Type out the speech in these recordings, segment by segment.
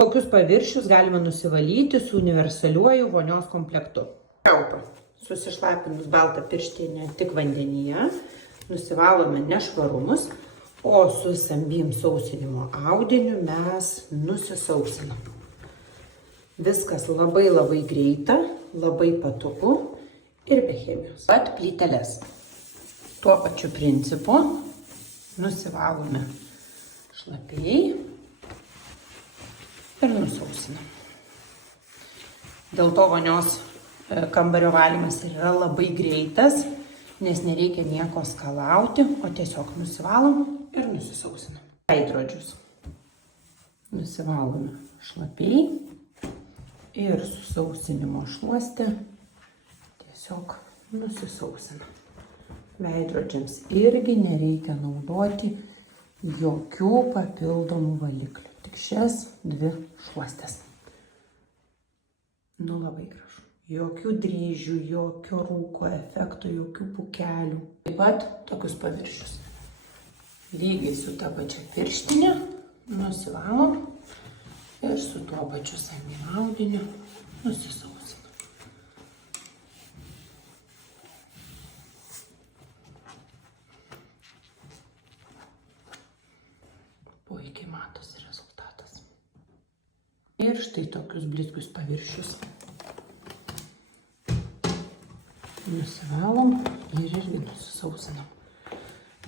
Tokius paviršius galima nusivalyti su universaliuoju vonios komplektu. Susišlapinus baltą pirštinę tik vandenyje, nusivalome nešvarumus, o su Sunbeam sausinimo audiniu mes nusisausinam. Viskas labai greita, labai patogu ir be chemijos. Pat plyteles. Tuo pačiu principu nusivalome šlapiai ir nusausinam. Dėl to vonios kambario valymas yra labai greitas, nes nereikia nieko skalauti, o tiesiog nusivalom ir nusisausinam. Veidrodžius. Nusivalome šlapiai ir su sausinimo šluoste tiesiog nusisausinam. Veidrodžiams irgi nereikia naudoti jokių papildomų valiklių. Tik šias 2 šluostes. Labai gražu. Jokių dryžių, jokio rūko efekto, jokių pūkelių. Taip pat tokius paviršius. Lygiai su ta pačia pirštinė nusivalom ir su tuo pačiu Sunbeam audiniu nusisausinam. Puikiai matosi rezultatas. Ir štai tokius blizgius paviršius. Nusivalom ir irgi nusisausinam.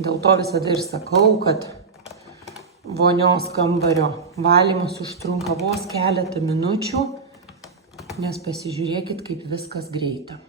Dėl to visada ir sakau, kad vonios kambario valymas užtrunka vos keletą minučių, nes pasižiūrėkit, kaip viskas greita.